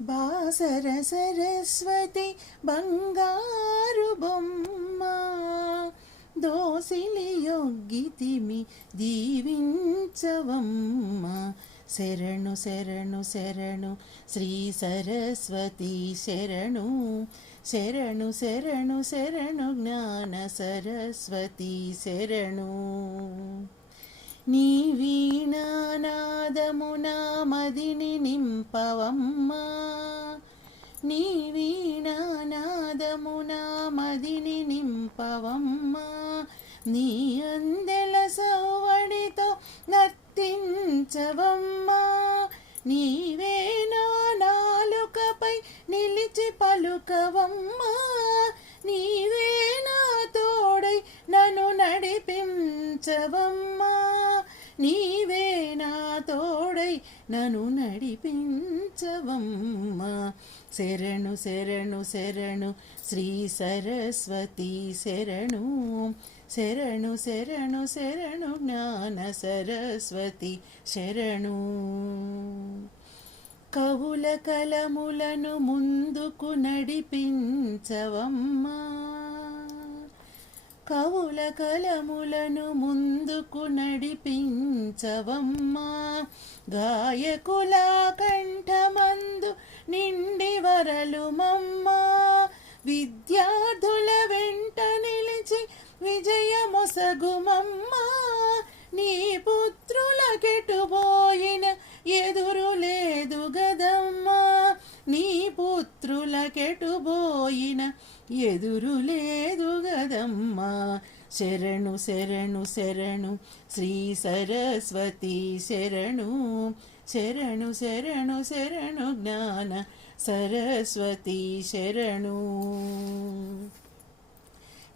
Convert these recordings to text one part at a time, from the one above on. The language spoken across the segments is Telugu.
బాసర సరస్వతి బంగారు బొమ్మ దోసిలియొగ్గితిమి దీవించవమ్మ. శరణు శరణు శరణు శ్రీ సరస్వతి శరణు. శరణు శరణు శరణు జ్ఞాన సరస్వతి శరణు. నీ వీణానాదము నా మదిని నింపవమ్మా. నీ వీణానాదము నా మదిని నింపవమ్మా. నీ అందెల సవ్వడితో నర్తించవమ్మా. నీవే నా నాలుకపై నిలిచి పలుకవమ్మా. నీవే నా తోడై నన్ను నడిపించవమ్మా. నీవే నా తోడై నన్ను నడిపించవమ్మా. శరణు శరణు శరణు శ్రీ సరస్వతి శరణు. శరణు శరణు శరణు జ్ఞాన సరస్వతి శరణు. కవుల కలములను ముందుకు నడిపించవమ్మా. కవుల కలములను ముందుకు నడిపించవమ్మా. గాయకుల కంఠమందు నిండి వరలుమమ్మా. విద్యార్థుల వెంట నిలిచి విజయమొసగుమమ్మా. నీ పుత్రులకెటుపోయిన ఎదురు లేదు గదమ్మా. నీ పుత్రులకెటుపోయిన ఎదురు లేదు గదమ్మా. శరణు శరణు శరణు శ్రీ సరస్వతి శరణు. శరణు శరణు శరణు జ్ఞాన సరస్వతి శరణు.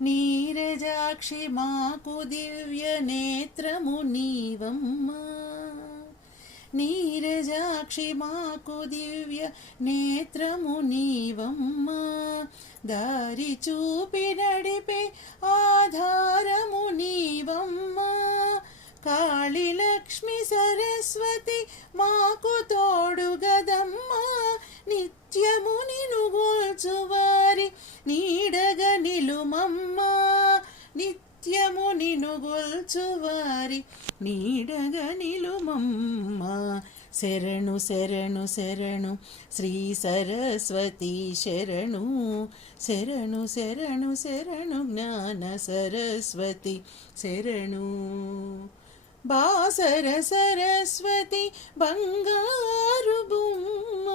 నీరజాక్షి మాకు దివ్య నేత్రము నీవమ్మా. నీరజాక్షి మాకు దివ్య నేత్రము నీవమ్మా. దారి చూపి నడిపే ఆధారము నీవమ్మా. కాళీ లక్ష్మి సరస్వతి మాకు తోడు గదమ్మా. నిత్యము నిన్ను గొల్చువారి నీడగా నిలుమమ్మా. నిత్యము నిన్ను గొల్చువారి నీడగా నిలుమమ్మా. శరణు శరణు శరణు శ్రీ సరస్వతి శరణు. శరణు శరణు శరణు జ్ఞాన సరస్వతి శరణు. బాసర సరస్వతి బంగారు బొమ్మ